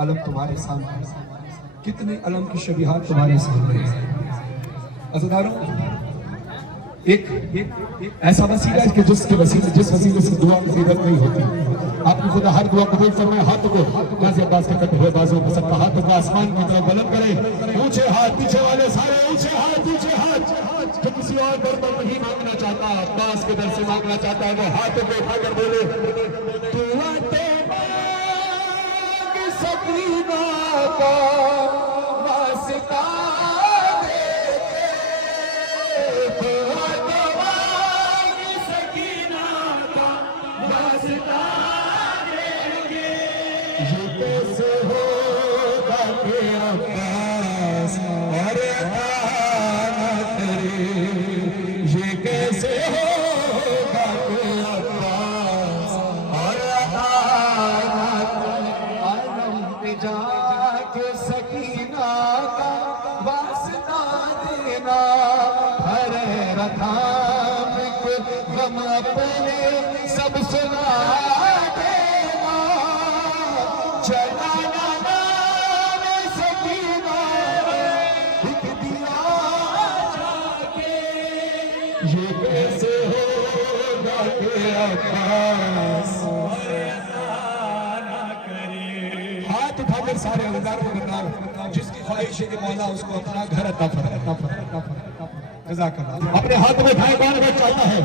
علم تمہارے سامنے، کتنے علم کی شبیہات تمہارے سامنے. عزیزانو، ایک ایسا وسیلہ ہے کہ جس وسیلے سے دعا کی ضرورت نہیں ہوتی. آپ نے خدا ہر دعا قبول فرمائے. ہاتھ کو غازی عباس کے کٹے ہوئے بازوں میں سب کا ہاتھ اپنا آسمان کی طرف بلند کرے. اونچے ہاتھ، پیچھے والے سارے اونچے ہاتھ، اونچے ہاتھ. جو کسی اور در پر نہیں مانگنا چاہتا، عباس کے در سے مانگنا چاہتا ہے، وہ ہاتھوں پہ اٹھا کر بولے دعا تو مانگ سکینہ کا واسطہ دے کے، دعا تو مانگ سکینہ کا واسطہ دے کے. یہ کیسے ہوگا کہ عباس اور عطا نہ کرے؟ یہ کیسے ہوگا کہ عباس اور عطا نہ کرے؟ عالم پہ جا کے سکینہ کا واسطہ دینا، ہر رکھام کے غم اپنے سب سنا دینا. چلانا نام سکینہ ایک دیا جا کے. یہ کیسے ہوگا کہ عباس نہ کرے؟ ہاتھ اٹھا کر سارے اللہ کو بتاؤ جس کی خواہش ہے کہ مولا اس کو اپنا گھر عطا فرمائے. جزاک اللہ. اپنے ہاتھ میں اٹھائے کون اگر چاہتا ہے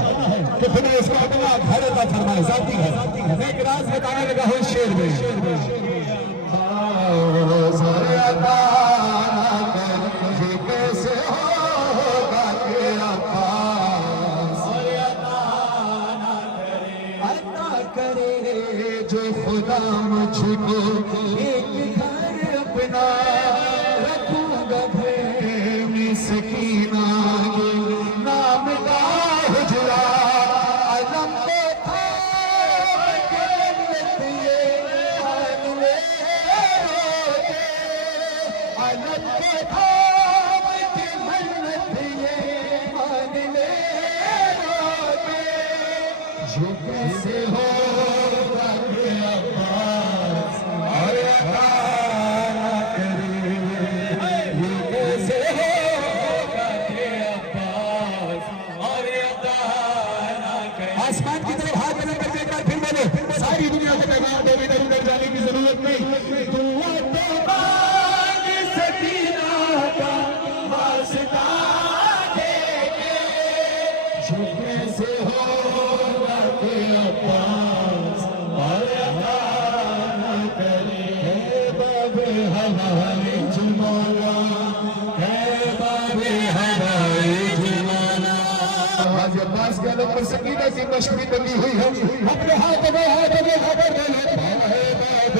کہ خدا اس کو اپنا گھر عطا فرمائے، ذاتی گھر. میں ایک راز بتانے لگا ہوں اس شعر میں. سارے عطا نہ کر، یہ کیسے ہوگا کہ عباس عطا کرے؟ جو خدا مجھ کو ایک گھر اپنا رکھوں گا گھر میں سکینہ کے نام کا حجرہ. علم کو تھام کے منت یہ مان لے روتے، علم کو تھام کے منت یہ مان لے روتے. یہ کیسے ہوگا کہ عباس اور عطا نہ کرے؟ یہ کیسے ہوگا کہ عباس اور عطا نہ کرے؟ آسمان کی طرف ہاتھ بلند کر کے پھر بولو، ساری دنیا کے پیغام دو، ادھر ادھر جانے کی ضرورت نہیں. دعا تو مانگ سکینہ کا واسطہ دے کے. یہ کیسے ہوگا کہ عباس اور عطا نہ کرے؟ ہے باب ہوائج مولا، ہے باب ہوائج مولا. غازی عباس کے علم پر سکینہ کی مشکری بنی ہوئی ہے. اپنے ہاتھ میں خبر دینے ہے باب